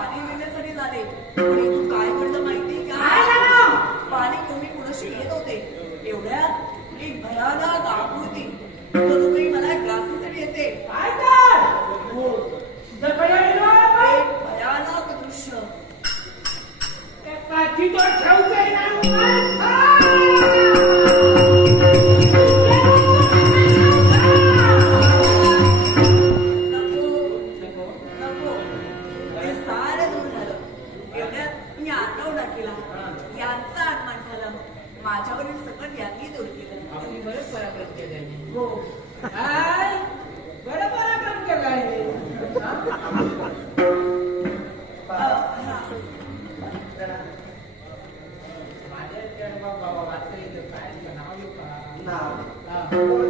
पाणी पिण्यासाठी झाले. आणि तू काय म्हणलं माहिती का? पाणी कमी कुणाशी येत होते. एवढ्यात एक भयानक आग होती. सगळी मला ग्लासेसाठी येते. काय काय हो एक भयानक दृश्य. काठी तो ठेवते ना माझ्यावरील संकट यांनी दूर केलं. आम्ही बरं पराक्रम केलंय. हो काय बरं पराक्रम केलाय. माझ्या बाबा वाचलं काय नाव येऊ का?